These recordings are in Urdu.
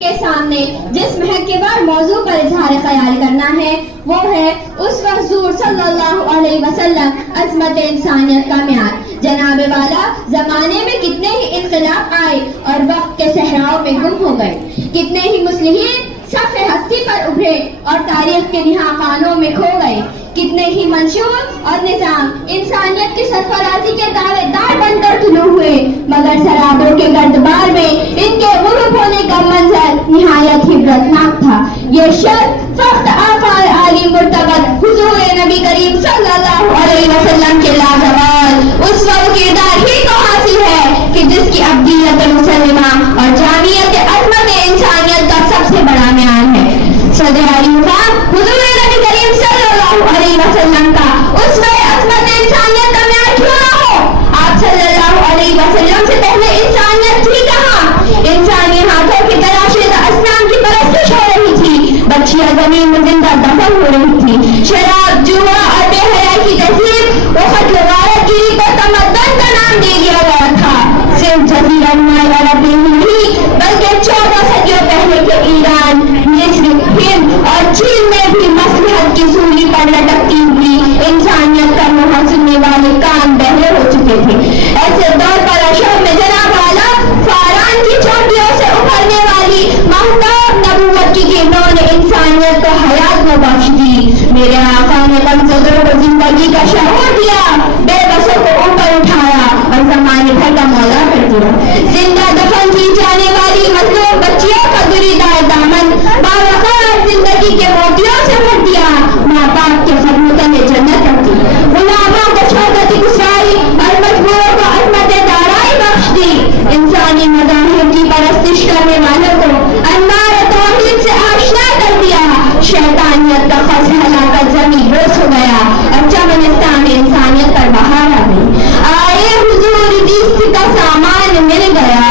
کے سامنے جس محکمار موضوع پر اظہار خیال کرنا ہے وہ ہے اس حضور صلی اللہ علیہ وسلم عظمت انسانیت کا معیار۔ جناب والا زمانے میں کتنے ہی انقلاب آئے اور وقت کے صحراؤں میں گم ہو گئے، کتنے ہی مصلحین صف ہستی پر ابھرے اور تاریخ کے نہا خانوں میں کھو گئے، کتنے ہی منشور اور نظام انسانیت کی سرفرازی کے دعوے دار بن کر طلوع ہوئے، مگر سرابوں کے گردبار میں ان کے غروب ہونے کا منظر نہایت ہی عبرتناک تھا۔ یہ شخص فخر آقا عالی مرتبط حضور نبی کریم صلی اللہ علیہ وسلم کے لازوال اس وقت کردار ہی کو حاصل ہے کہ جس کی ابدیت مسلمہ اور جامعیت عظمت انسانیت کا سب سے بڑا معیار ہے۔ صدر علی خان حضور نبی کریم صلی اللہ علیہ وسلم کا اس میں عظمت انسانیت کا معیار کیوں نہ ہو؟ آپ صلی اللہ علیہ وسلم سے پہلے انسانیت تھی کہاں؟ انسانی ہاتھوں کی تراشیدہ اسنام کی پرستش ہو رہی تھی، بچیاں زمین میں زندہ دفن ہو رہی تھی، شراب، جوا اور بے حیائی کی تہذیب و قتل و غارت گیری کو تمدن کا نام دے دیا گیا تھا۔ صرف جزیرہ نمایاں عرب میں ہی نہیں بلکہ 14 صدیوں پہلے کے ایران، مصر، ہند اور چین میں بھی مصلحت کی سولی پر لٹکتی ہوئی انسانیت کا منہ سننے والے کان بہرے ہو چکے تھے۔ ایسے دور پر اشرف میں جناب والا فاران کی چوٹیوں سے ابھرنے والی مہتاب نبوت کی کرنوں نے انسانیت کو حیات میں بخش دی۔ میرے آقا نے کمزوروں کو زندگی کا شعور دیا، بے بسوں کو اوپر اٹھایا اور زمانے بھر کا مولا کر دیا۔ زندہ دفن کی جانے والی مظلوم بچیوں کا گریدائے دامن باوقار زندگی کے موتیوں سے بھر دیا، ماں باپ کے خدمتوں میں جنت رکھ دی، غلاموں کو شوکت گسائی اور مجبوروں کو عظمت دارائی بخش دی۔ انسانی مذاہب کی پرستش کرنے والوں کو انوار توحید سے آشنا کر دیا۔ شیطانیت کا خز ہلاکت زمین بوس ہو گیا اور چمنستان انسانیت پر بہار آ گئی۔ آئے حضور جس کا سامان مل گیا،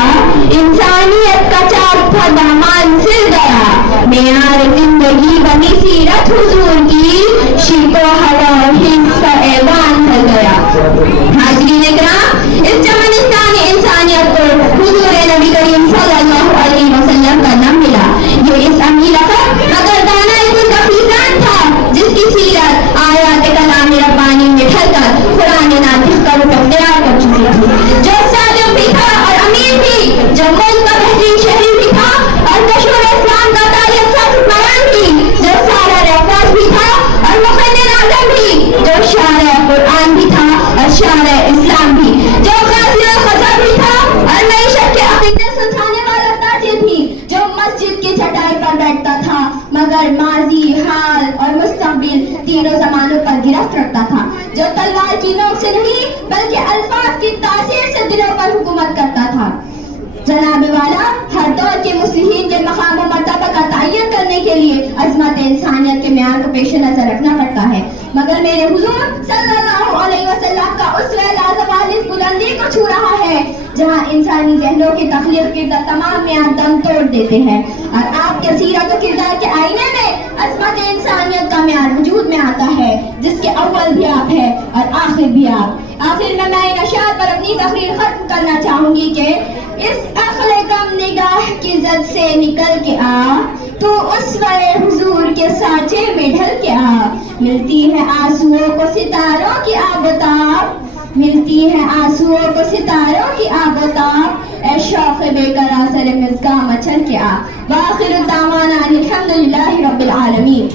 انسانیت کا چاک تھا دامان سل گیا، معیار زندگی بنی سیرت حضور کی، شیپ و ہوا حصہ ایوان ڈھل گیا۔ حاضرین اکرام، اس چمنستان انسانیت کو حضور نبی کریم صلی اللہ علیہ وسلم کا نام ملا۔ یہ اس امیر اخر مگر دانا الکفیزان تھا جس کی سیرت آیات کلام ربانی میں ڈھل کر قرآن ناطق کا رخ اختیار کر چکی تھی، جو صادق بھی تھا اور امین بھی، جو ملک کا بہترین شہری بھی تھا اور نشر اسلام کا تاریخ سازی بیان کی، جو سارا رفاظ بھی تھا اور مقنن اعظم بھی، جو شارع قرآن بھی تھا اور شارع اسلام بھی، جو غازی الخزر بھی تھا اور معیشت کے عقیدے سلجھانے والا تاجر بھی، جو مسجد کی چٹائی پر بیٹھتا تھا مگر ماضی، حال اور مستقبل تینوں زمانوں پر گرفت رکھتا تھا، جو تلوار کی نوک سے نہیں بلکہ الفاظ کی تاثیر سے دلوں پر حکومت کرتا تھا۔ جناب والا ہر دور کے مصلحین کے مقام و مرتبہ کا تعین کرنے کے لیے عظمت انسانیت کے معیار کو پیش نظر رکھنا پڑتا ہے، مگر میرے حضور صلی اللہ علیہ وسلم کا اسوہ لازوال اس بلندی کو چھو رہا ہے جہاں انسانی ذہنوں کی تخلیق کردہ تمام معیار دم توڑ دیتے ہیں، اور آپ کے سیرت و کردار کے آئینے میں عظمت انسانیت کا معیار وجود میں آتا ہے جس کے اول بھی آپ ہے اور آخر بھی آپ۔ آخر میں ان اشعار پر اپنی تقریر ختم کرنا چاہوں گی کہ اس عقل کم نگاہ کی زد سے نکل کے آ، تو اسوہ حضور کے سانچے میں ڈھل کے آ، ملتی ہے آنسوؤں کو ستاروں کی آب و تاب، ملتی ہے آنسوؤں کو ستاروں کی آب و تاب، اے شوق بے قرار سر مزگاں مچل کے آ۔ وآخر دعوانا الحمدللہ رب العالمین۔